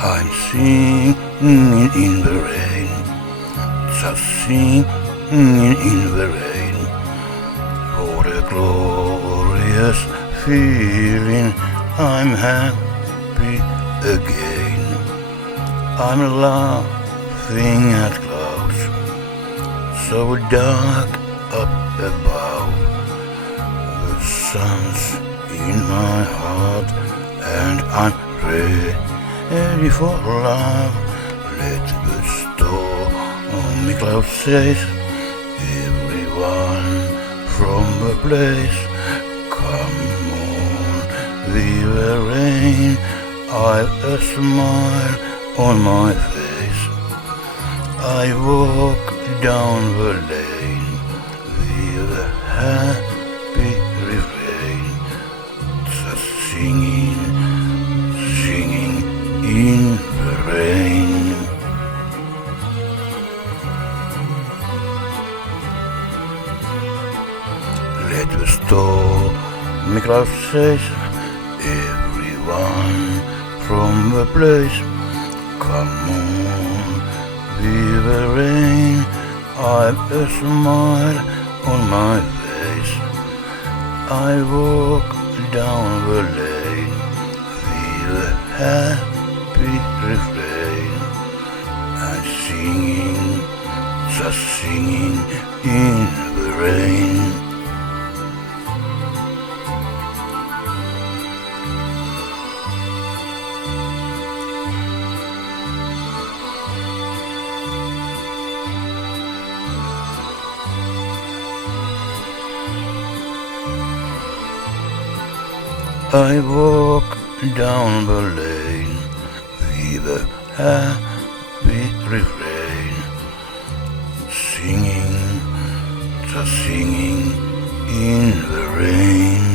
I'm singing in the rain, just singing in the rain. For the glorious feeling, I'm happy again. I'm laughing at clouds so dark up above. The sun's in my heart and I'm ready for love. Let the stormy clouds chase everyone from the place. Come on, with the rain, I've a smile on my face. I walk down the lane with a happy refrain, just singing in the rain. Let the stormy clouds chase everyone from the place. Come on, with the rain, I've a smile on my face. I walk down the lane with a happy refrain and just singing in the rain. I walk down the lane with a happy refrain, just singing in the rain.